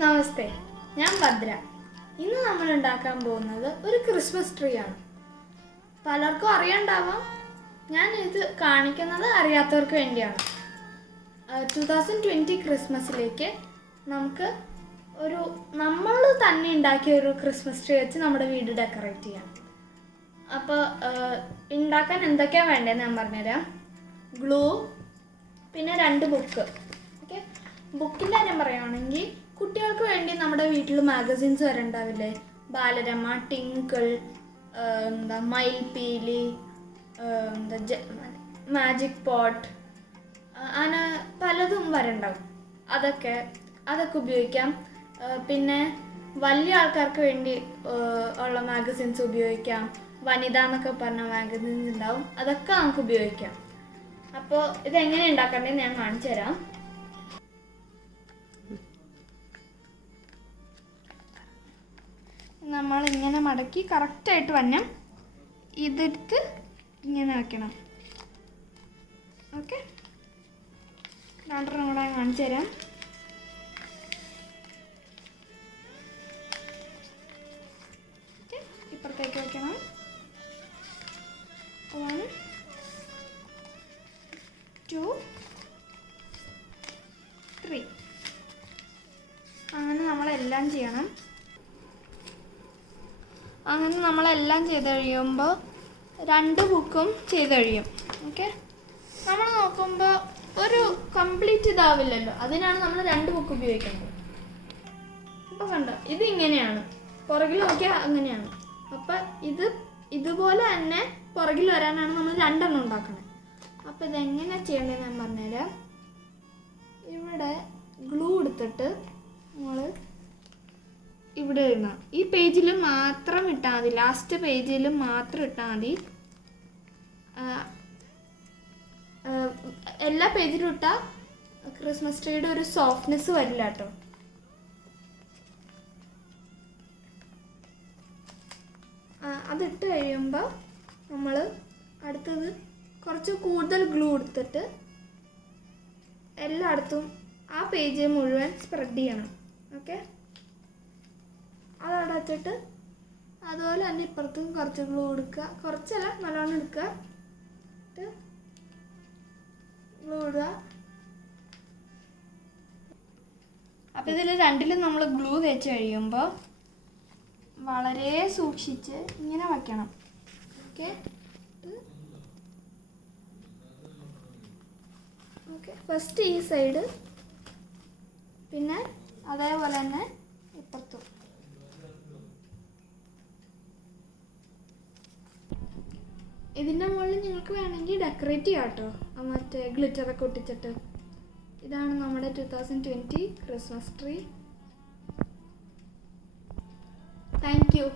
നമസ്തേ, ഞാൻ ഭദ്ര. ഇന്ന് നമ്മൾ ഉണ്ടാക്കാൻ പോകുന്നത് ഒരു ക്രിസ്മസ് ട്രീ ആണ്. പലർക്കും അറിയണ്ടാവാം, ഞാൻ ഇത് കാണിക്കുന്നത് അറിയാത്തവർക്ക് വേണ്ടിയാണ്. 2020 ക്രിസ്മസിലേക്ക് നമുക്ക് നമ്മൾ തന്നെ ഉണ്ടാക്കിയ ഒരു ക്രിസ്മസ് ട്രീ വെച്ച് നമ്മുടെ വീട് ഡെക്കറേറ്റ് ചെയ്യാം. അപ്പോൾ ഉണ്ടാക്കാൻ എന്തൊക്കെയാണ് വേണ്ടതെന്ന് ഞാൻ പറഞ്ഞുതരാം. ഗ്ലൂ, പിന്നെ 2 ബുക്ക്. ഓക്കെ, ബുക്കിൻ്റെ കാര്യം പറയുകയാണെങ്കിൽ കുട്ടികൾക്ക് വേണ്ടി നമ്മുടെ വീട്ടിൽ മാഗസിൻസ് വരെ ഉണ്ടാവില്ലേ, ബാലരമ, ടിങ്കിൾ, മയിൽപീലി, മാജിക് പോട്ട്, അങ്ങനെ പലതും വരണ്ടാവും. അതൊക്കെ ഉപയോഗിക്കാം. പിന്നെ വലിയ ആൾക്കാർക്ക് വേണ്ടി ഉള്ള മാഗസിൻസ് ഉപയോഗിക്കാം. വനിത എന്നൊക്കെ പറഞ്ഞ മാഗസിൻസ് ഉണ്ടാവും, അതൊക്കെ നമുക്ക് ഉപയോഗിക്കാം. അപ്പോൾ ഇതെങ്ങനെ ഉണ്ടാക്കേണ്ടതെന്ന് ഞാൻ കാണിച്ചു തരാം. നമ്മളിങ്ങനെ മടക്കി കറക്റ്റായിട്ട് വന്നം ഇതെടുത്ത് ഇങ്ങനെ വെക്കണം. ഓക്കെ, രണ്ടെണ്ണം കൂടെ കാണിച്ചു തരാം. ഇപ്പുറത്തേക്ക് വെക്കണം. 1 2 3. അങ്ങനെ നമ്മളെല്ലാം ചെയ്യണം. അങ്ങനെ നമ്മളെല്ലാം ചെയ്ത് കഴിയുമ്പോൾ 2 ബുക്കും ചെയ്ത് കഴിയും. ഓക്കെ, നമ്മൾ നോക്കുമ്പോൾ ഒരു കംപ്ലീറ്റ് ഇതാവില്ലല്ലോ, അതിനാണ് നമ്മൾ 2 ബുക്ക് ഉപയോഗിക്കുന്നത്. അപ്പോൾ കണ്ടോ, ഇതിങ്ങനെയാണ്, പുറകിൽ നോക്കിയാൽ അങ്ങനെയാണ്. അപ്പം ഇതുപോലെ തന്നെ പുറകിൽ വരാനാണ് നമ്മൾ 2 എണ്ണം ഉണ്ടാക്കുന്നത്. അപ്പോൾ ഇതെങ്ങനെ ചെയ്യേണ്ടതെന്ന് ഞാൻ പറഞ്ഞുതരാം. ഇവിടെ ഗ്ലൂ എടുത്തിട്ട് നമ്മൾ ഇവിടെ ഇടണം. ഈ പേജിൽ മാത്രം ഇട്ടാൽ മതി, ലാസ്റ്റ് പേജിൽ മാത്രം ഇട്ടാൽ മതി. എല്ലാ പേജിലും ഇട്ടാൽ ക്രിസ്മസ് ട്രീയുടെ ഒരു സോഫ്റ്റ്നെസ് വരില്ല കേട്ടോ. അതിട്ട് കഴിയുമ്പോൾ നമ്മൾ അടുത്തത് കുറച്ച് കൂടുതൽ ഗ്ലൂ എടുത്തിട്ട് എല്ലായിടത്തും ആ പേജ് മുഴുവൻ സ്പ്രെഡ് ചെയ്യണം. ഓക്കെ, അതവിടെ വെച്ചിട്ട് അതുപോലെ തന്നെ ഇപ്പുറത്തും കുറച്ച് ഗ്ലൂ എടുക്കുക. കുറച്ചല്ല, നല്ലോണം എടുക്കുക, ഗ്ലൂ ഇടുക. അപ്പം ഇതിൽ 2ലും നമ്മൾ ഗ്ലൂ തേച്ച് കഴിയുമ്പോൾ വളരെ സൂക്ഷിച്ച് ഇങ്ങനെ വയ്ക്കണം. ഓക്കെ ഓക്കെ, ഫസ്റ്റ് ഈ സൈഡ്, പിന്നെ അതേപോലെ തന്നെ ഇപ്പുറത്തും. ഇതിൻ്റെ മുകളിൽ നിങ്ങൾക്ക് വേണമെങ്കിൽ ഡെക്കറേറ്റ് ചെയ്യാം കേട്ടോ, മറ്റേ ഗ്ലിറ്ററൊക്കെ ഒട്ടിച്ചിട്ട്. ഇതാണ് നമ്മുടെ 2020 ക്രിസ്മസ് ട്രീ. Thank you.